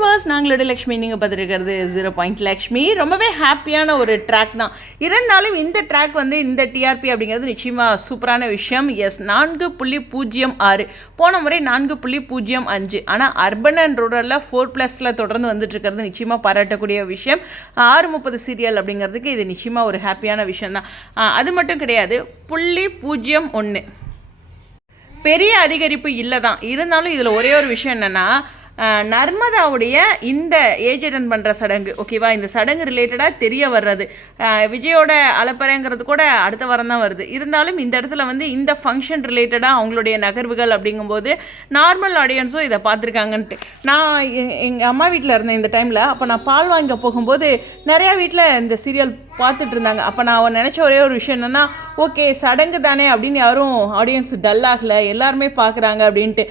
விவாஸ் நாங்களோட லக்ஷ்மி நீங்கள் பார்த்துருக்கிறது zero point Lakshmi ரொம்பவே ஹாப்பியான ஒரு ட்ராக் தான். இருந்தாலும் இந்த ட்ராக் வந்து இந்த டிஆர்பி அப்படிங்கிறது நிச்சயமாக சூப்பரான விஷயம். எஸ் நான்கு புள்ளி பூஜ்ஜியம் ஆறு. போன முறை நான்கு புள்ளி பூஜ்ஜியம் அஞ்சு. ஆனால் அர்பன் அண்ட் ரூரலில் ஃபோர் ப்ளஸில் தொடர்ந்து வந்துட்டு இருக்கிறது நிச்சயமாக பாராட்டக்கூடிய விஷயம். ஆறு முப்பது சீரியல் அப்படிங்கிறதுக்கு இது நிச்சயமாக ஒரு ஹாப்பியான விஷயம் தான். அது மட்டும் கிடையாது. புள்ளி பூஜ்ஜியம் ஒன்று பெரிய அதிகரிப்பு இல்லை தான் இருந்தாலும் இதில் ஒரே ஒரு விஷயம் என்னென்னா நர்மதாவுடைய இந்த ஏஜ் அட்டன் பண்ணுற சடங்கு ஓகேவா இந்த சடங்கு ரிலேட்டடாக தெரிய வர்றது. விஜயோட அலப்பறைங்கிறது கூட அடுத்த வாரம் தான் வருது. இருந்தாலும் இந்த இடத்துல வந்து இந்த ஃபங்க்ஷன் ரிலேட்டடாக அவங்களுடைய நகர்வுகள் அப்படிங்கும்போது நார்மல் ஆடியன்ஸும் இதை பார்த்துருக்காங்கன்ட்டு. நான் எங்கள் அம்மா வீட்டில் இருந்தேன் இந்த டைமில் அப்போ நான் பால் வாங்க போகும்போது நிறையா வீட்டில் இந்த சீரியல் பார்த்துட்டு இருந்தாங்க அப்போ நான் அவன் நினச்ச ஒரே ஒரு விஷயம் என்னென்னா ஓகே சடங்கு தானே அப்படின்னு யாரும் ஆடியன்ஸ் டல்லாகலை எல்லாருமே பார்க்குறாங்க அப்படின்ட்டு.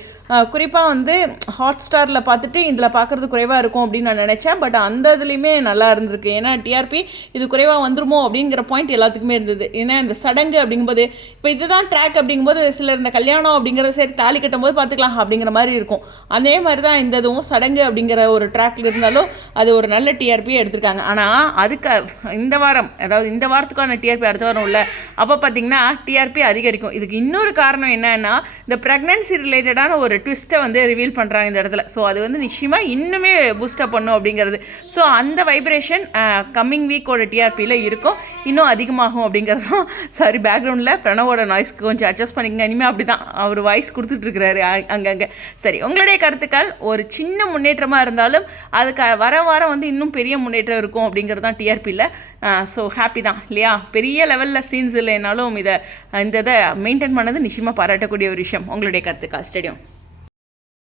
குறிப்பாக வந்து ஹாட் ஸ்டாரில் பார்த்துட்டு இதில் பார்க்குறது குறைவாக இருக்கும் அப்படின்னு நான் நினச்சேன். பட் அந்த இதுலேயுமே நல்லா இருந்திருக்கு. ஏன்னா டிஆர்பி இது குறைவாக வந்துருமோ அப்படிங்கிற பாயிண்ட் எல்லாத்துக்குமே இருந்தது. ஏன்னா இந்த சடங்கு அப்படிங்கும்போது இப்போ இதுதான் ட்ராக் அப்படிங்கும்போது சிலர் இந்த கல்யாணம் அப்படிங்கிறத சரி தாலி கட்டும்போது பார்த்துக்கலாம் அப்படிங்கிற மாதிரி இருக்கும். அதே மாதிரி தான் இந்த இதுவும் சடங்கு அப்படிங்கிற ஒரு ட்ராக்ல இருந்தாலும் அது ஒரு நல்ல டிஆர்பி எடுத்திருக்காங்க. ஆனால் அதுக்கு இந்த வாரம் அதாவது இந்த வாரத்துக்கான டிஆர்பி அடுத்த வாரம் உள்ள. அப்போ பார்த்தீங்கன்னா டிஆர்பி அதிகரிக்கும். இதுக்கு இன்னொரு காரணம் என்னன்னா இந்த ப்ரெக்னன்சி ரிலேட்டடான ஒரு ட்விஸ்ட்டை வந்து ரிவீல் பண்ணுறாங்க இந்த இடத்துல. ஸோ அது வந்து நிச்சயமாக இன்னுமே பூஸ்டப் பண்ணும் அப்படிங்கிறது. ஸோ அந்த வைப்ரேஷன் கம்மிங் வீக்கோட டிஆர்பியில் இருக்கும். இன்னும் அதிகமாகும் அப்படிங்கிறதும் சாரி பேக்ரவுண்டில் பிரணவோட நாய்ஸ்க்கு கொஞ்சம் அட்ஜஸ்ட் பண்ணிக்கங்க. இனிமேல் அப்படி தான் அவர் வாய்ஸ் கொடுத்துட்ருக்கிறாரு அங்கங்கே. சரி உங்களுடைய கருத்துக்கள் ஒரு சின்ன முன்னேற்றமாக இருந்தாலும் அதுக்கு வர வாரம் வந்து இன்னும் பெரிய முன்னேற்றம் இருக்கும் அப்படிங்கிறது தான் டிஆர்பியில் ஸோ ஹாப்பி தான் இல்லையா? பெரிய லெவலில் சீன்ஸ் இல்லைனாலும் இதை இந்த இதை மெயின்டைன் பண்ணது நிச்சயமாக பாராட்டக்கூடிய ஒரு விஷயம். உங்களுடைய கருத்துக்கா ஸ்டேடியம்